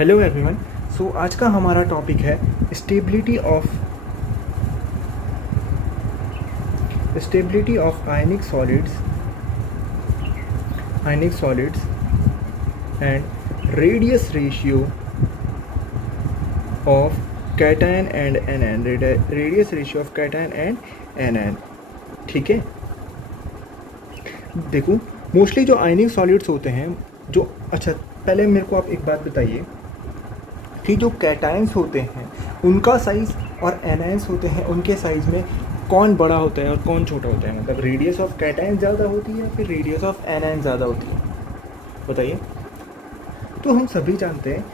Hello everyone. सो आज का हमारा टॉपिक है stability of ionic solids and radius ratio of cation and anion. Radius ratio of cation and anion. ठीक है, देखो मोस्टली जो आयनिक सॉलिड्स होते हैं जो, अच्छा पहले मेरे को आप एक बात बताइए कि जो कैटायंस होते हैं उनका साइज़ और एनायंस होते हैं उनके साइज़ में कौन बड़ा होता है और कौन छोटा होता है? मतलब रेडियस ऑफ कैटायन ज़्यादा होती है या फिर रेडियस ऑफ एनायन ज़्यादा होती है, बताइए। तो हम सभी जानते हैं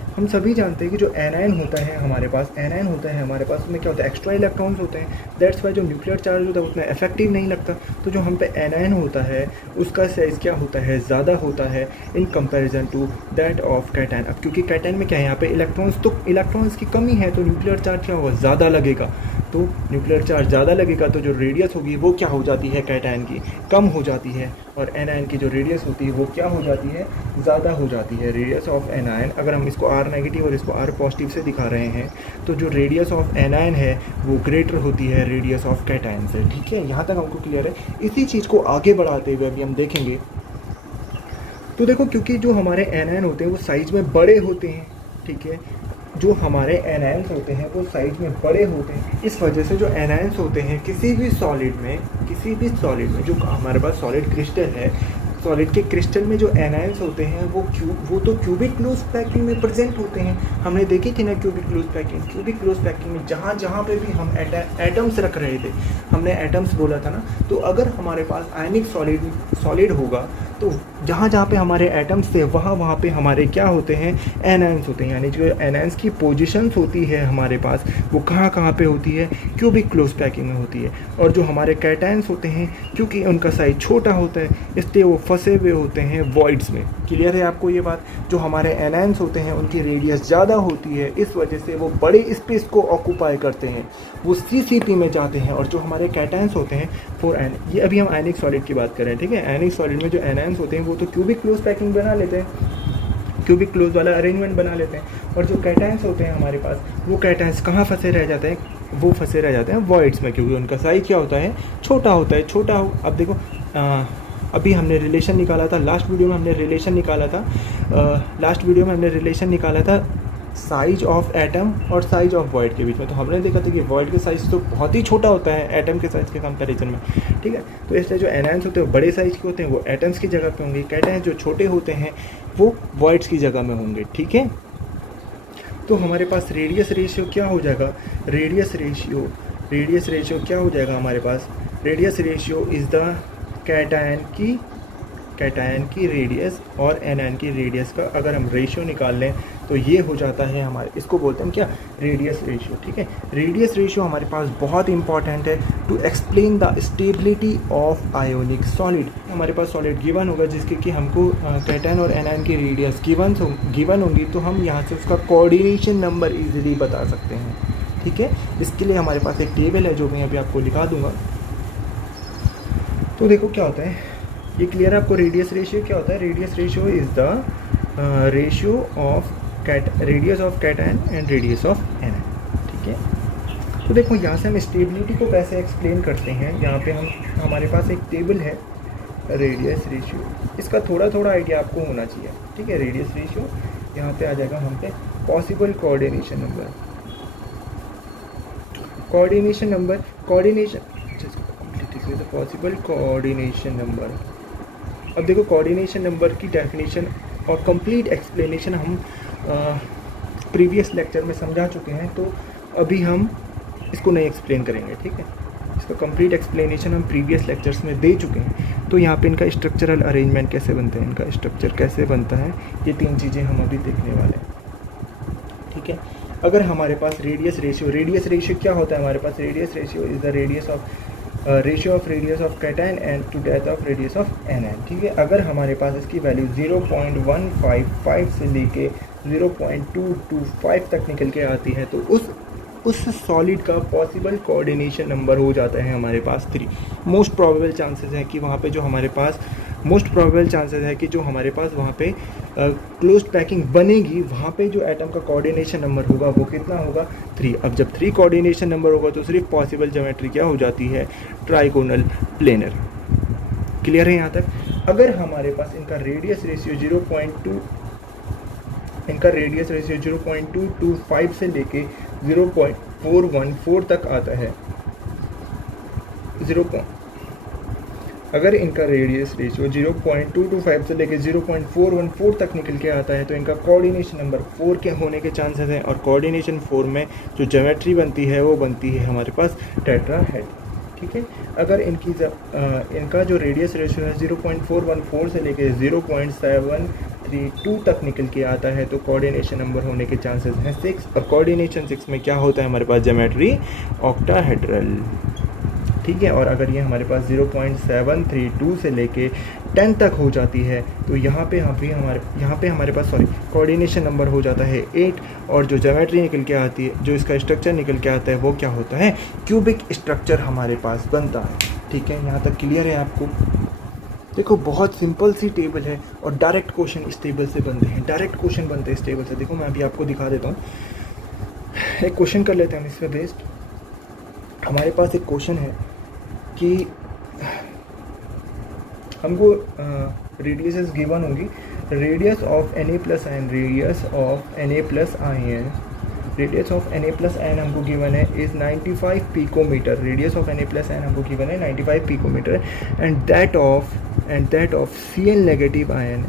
कि जो एनायन होता है हमारे पास, उसमें क्या होता है, एक्स्ट्रा इलेक्ट्रॉन्स होते हैं। दैट्स वाई जो न्यूक्लियर चार्ज होता है उतना इफेक्टिव नहीं लगता। तो जो हम पे एनायन होता है उसका साइज़ क्या होता है, ज़्यादा होता है in comparison to that of cation. अब क्योंकि कैटायन में क्या है, यहाँ पे इलेक्ट्रॉन्स की कमी है तो न्यूक्लियर चार्ज क्या होगा, ज़्यादा लगेगा। तो न्यूक्लियर चार्ज ज़्यादा लगेगा तो जो रेडियस होगी वो क्या हो जाती है, कैटायन की कम हो जाती है, और एनायन की जो रेडियस होती है वो क्या हो जाती है, ज़्यादा हो जाती है। रेडियस ऑफ एनायन, अगर हम इसको R नेगेटिव और इसको R पॉजिटिव से दिखा रहे हैं तो जो रेडियस ऑफ एनायन है वो ग्रेटर होती है रेडियस ऑफ कैटायन से। ठीक है, यहाँ तक हमको क्लियर है। इसी चीज़ को आगे बढ़ाते हुए अभी हम देखेंगे। तो देखो, क्योंकि जो हमारे एनायन होते हैं वो साइज में बड़े होते हैं, ठीक है, जो हमारे एनायंस होते हैं वो साइज में बड़े होते हैं। इस वजह से जो एनायंस होते हैं किसी भी सॉलिड में जो हमारे पास सॉलिड क्रिस्टल है, सॉलिड के क्रिस्टल में जो एनायंस होते हैं वो तो क्यूबिक क्लोज पैकिंग में प्रेजेंट होते हैं। हमने देखी थी ना क्यूबिक क्लोज पैकिंग में जहाँ पे भी हम एटम्स रख रहे थे, हमने एटम्स बोला था ना। तो अगर हमारे पास आयनिक सॉलिड होगा तो जहाँ पे हमारे एटम्स थे वहाँ पे हमारे क्या होते हैं, एनायंस होते हैं। यानी जो एनायंस की पोजीशंस होती है हमारे पास वो कहाँ पे होती है, क्यूबिक क्लोज पैकिंग में होती है। और जो हमारे कैटायंस होते हैं क्योंकि उनका साइज छोटा होता है इसलिए वो फंसे हुए होते हैं वॉइड्स में। क्लियर है आपको ये बात? जो हमारे एनायंस होते हैं उनकी रेडियस ज़्यादा होती है, इस वजह से वो बड़े स्पेस को ऑक्यूपाई करते हैं, वो CCP में जाते हैं। और जो हमारे कैटायंस होते हैं ये अभी हम आयनिक सॉलिड की बात कर रहे हैं, ठीक है। आयनिक सॉलिड में जो एनायंस होते हैं वो तो क्यूबिक क्लोज पैकिंग बना लेते हैं, क्यूबिक क्लोज वाला अरेंजमेंट बना लेते हैं। और जो कैटायंस होते हैं हमारे पास, वो कैटायंस कहाँ फंसे रह जाते हैं, वो फंसे रह जाते हैं वॉइड्स में, क्योंकि उनका साइज क्या होता है, छोटा होता है। अब देखो अभी हमने रिलेशन निकाला था, लास्ट वीडियो में हमने रिलेशन निकाला था साइज ऑफ एटम और साइज ऑफ वॉइड के बीच में। तो हमने देखा था कि वॉइड के साइज तो बहुत ही छोटा होता है एटम के साइज के कंपैरिजन में, ठीक है। तो इसलिए जो एनायंस होते हैं वो बड़े साइज के होते हैं, वो एटम्स की जगह पे होंगे। कैटायंस जो छोटे होते हैं वो वॉइड्स की जगह में होंगे, ठीक है। तो हमारे पास रेडियस रेशियो क्या हो जाएगा, रेडियस रेशियो क्या हो जाएगा हमारे पास, radius ratio is the cation की रेडियस और एनायन की रेडियस का अगर हम रेशियो निकाल लें तो ये हो जाता है हमारे, इसको बोलते हैं क्या, रेडियस रेशियो, ठीक है। रेडियस रेशियो हमारे पास बहुत इंपॉर्टेंट है to explain the stability of ionic solid. हमारे पास सॉलिड गिवन होगा जिसके कि हमको कैटायन और एनायन की रेडियस गिवन होंगी, तो हम यहाँ से उसका कोऑर्डिनेशन नंबर इजीली बता सकते हैं, ठीक है। इसके लिए हमारे पास एक टेबल है जो मैं अभी आपको लिखा दूंगा। तो देखो क्या होता है, ये क्लियर है आपको? रेडियस रेशियो क्या होता है, radius ratio is the ratio of radius of cation and radius of anion, ठीक है। तो देखो यहाँ से हम स्टेबिलिटी को कैसे एक्सप्लेन करते हैं। यहाँ पे हमारे पास एक टेबल है रेडियस रेशियो, इसका थोड़ा आइडिया आपको होना चाहिए, ठीक है। रेडियस रेशियो यहाँ पे आ जाएगा हम पे पॉसिबल कोऑर्डिनेशन नंबर। अब देखो कोऑर्डिनेशन नंबर की डेफिनेशन और कंप्लीट एक्सप्लेनेशन हम प्रीवियस लेक्चर में समझा चुके हैं, तो अभी हम इसको नहीं एक्सप्लेन करेंगे, ठीक है। इसका कंप्लीट एक्सप्लेनेशन हम प्रीवियस लेक्चर्स में दे चुके हैं। तो यहाँ पे इनका स्ट्रक्चरल अरेंजमेंट कैसे बनता है, इनका स्ट्रक्चर कैसे बनता है, ये 3 चीज़ें हम अभी देखने वाले हैं, ठीक है। अगर हमारे पास रेडियस रेशियो क्या होता है हमारे पास, radius ratio is the ratio of cation and to that of radius of anion, ठीक है। अगर हमारे पास इसकी वैल्यू 0.155 से लेके 0.225 तक निकल के आती है तो उस सॉलिड का पॉसिबल कोऑर्डिनेशन नंबर हो जाता है हमारे पास 3। मोस्ट प्रोबेबल चांसेस है कि वहाँ पे जो हमारे पास मोस्ट प्रोबेबल चांसेस है कि जो हमारे पास वहाँ पे क्लोज्ड पैकिंग बनेगी, वहाँ पे जो एटम का कोऑर्डिनेशन नंबर होगा वो कितना होगा, 3। अब जब 3 कोऑर्डिनेशन नंबर होगा तो सिर्फ पॉसिबल ज्योमेट्री क्या हो जाती है, ट्राइगोनल प्लेनर। क्लियर है यहाँ तक? अगर हमारे पास इनका रेडियस रेशियो 0.225 से लेके 0.414 तक आता है, अगर इनका रेडियस रेशियो 0.225 से लेके 0.414 तक निकल के आता है तो इनका कोऑर्डिनेशन नंबर 4 के होने के चांसेस हैं, और कोऑर्डिनेशन 4 में जो ज्योमेट्री बनती है वो बनती है हमारे पास टेट्राहेड। ठीक है, अगर इनका जो रेडियस रेशियो है 0.414 से लेके 0.732 तक निकल के आता है तो कोऑर्डिनेशन नंबर होने के चांसेस हैं 6, और कोऑर्डिनेशन 6 में क्या होता है हमारे पास, ज्योमेट्री ऑक्टाहेड्रल। ठीक है, और अगर ये हमारे पास 0.732 से लेके 10 तक हो जाती है तो यहाँ पे हमारे पास कोऑर्डिनेशन नंबर हो जाता है 8, और जो ज्योमेट्री निकल के आती है, जो इसका स्ट्रक्चर निकल के आता है वो क्या होता है, क्यूबिक स्ट्रक्चर हमारे पास बनता है। ठीक है, यहाँ तक क्लियर है आपको? देखो बहुत सिंपल सी टेबल है और डायरेक्ट क्वेश्चन इस टेबल से बनते हैं, डायरेक्ट क्वेश्चन बनते हैं इस टेबल से। देखो मैं अभी आपको दिखा देता हूँ, एक क्वेश्चन कर लेते हैं हम इस पर बेस्ड। हमारे पास एक क्वेश्चन है कि हमको रेडियस गिवन होगी, radius of Na plus ion, radius of Na plus ion, radius of Na plus ion हमको गिवन है is 95 picometre, radius of Na plus ion हमको गिवन है 95 picometre, and that of Cl negative ion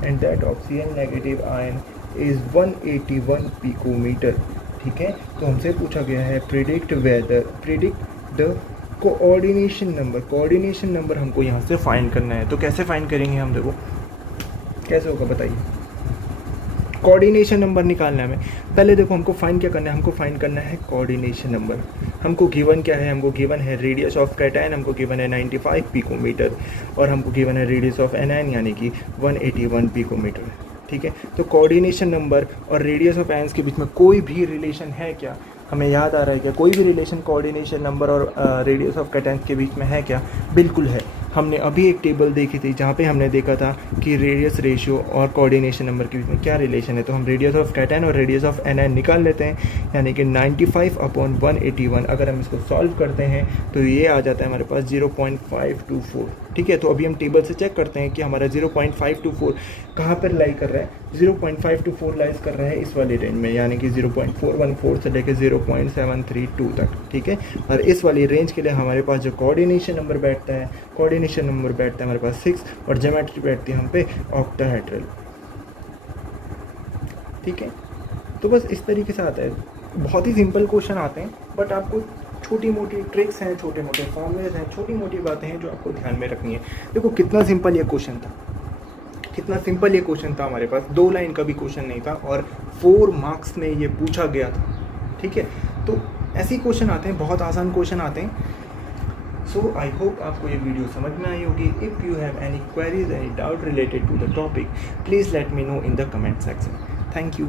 is 181 picometre. ठीक है, तो हमसे पूछा गया है प्रिडिक्ट द कोऑर्डिनेशन नंबर हमको यहाँ से फाइंड करना है। तो कैसे फाइंड करेंगे हम, देखो कैसे होगा बताइए। कोऑर्डिनेशन नंबर निकालना है हमें, पहले देखो हमको फाइंड क्या करना है, हमको फाइंड करना है कोऑर्डिनेशन नंबर। हमको गिवन क्या है, हमको गिवन है रेडियस ऑफ कैटायन, हमको गिवन है 95 पिकोमीटर, और हमको गिवन है रेडियस ऑफ एनायन यानी कि 181 पिकोमीटर। ठीक है, तो कोऑर्डिनेशन नंबर और रेडियस ऑफ आयंस के बीच में कोई भी रिलेशन है क्या, हमें याद आ रहा है क्या, कोई भी रिलेशन कोऑर्डिनेशन नंबर और रेडियस ऑफ कैटायंस के बीच में है क्या? बिल्कुल है। हमने अभी एक टेबल देखी थी जहाँ पे हमने देखा था कि रेडियस रेशियो और कोऑर्डिनेशन नंबर के बीच में क्या रिलेशन है। तो हम रेडियस ऑफ कैटायन और रेडियस ऑफ एनायन निकाल लेते हैं, यानी कि 95/181। अगर हम इसको सॉल्व करते हैं तो ये आ जाता है हमारे पास 0.524। ठीक है, तो अभी हम टेबल से चेक करते हैं कि हमारा 0.524 कहाँ पर लाई कर रहा है। 0.524 लाइज कर रहा है इस वाले रेंज में, यानी कि 0.414 से लेकर 0.732 तक। ठीक है, और इस वाली रेंज के लिए हमारे पास जो कोऑर्डिनेशन नंबर बैठता है हमारे पास 6, और ज्योमेट्री बैठती है हम पे ऑक्टाहेड्रल। ठीक है, तो बस इस तरीके से आता है। बहुत ही सिंपल क्वेश्चन आते हैं, बट आपको छोटी मोटी ट्रिक्स हैं, छोटे मोटे फॉर्मूलेज हैं, छोटी मोटी बातें हैं जो आपको ध्यान में रखनी है। देखो कितना सिंपल ये क्वेश्चन था, हमारे पास 2 लाइन का भी क्वेश्चन नहीं था और 4 मार्क्स में ये पूछा गया था। ठीक है, तो ऐसे ही क्वेश्चन आते हैं, बहुत आसान क्वेश्चन आते हैं। सो आई होप आपको ये वीडियो समझ में आई होगी। If you have any queries, any doubt related to the topic, please let me know in the comment section. Thank you.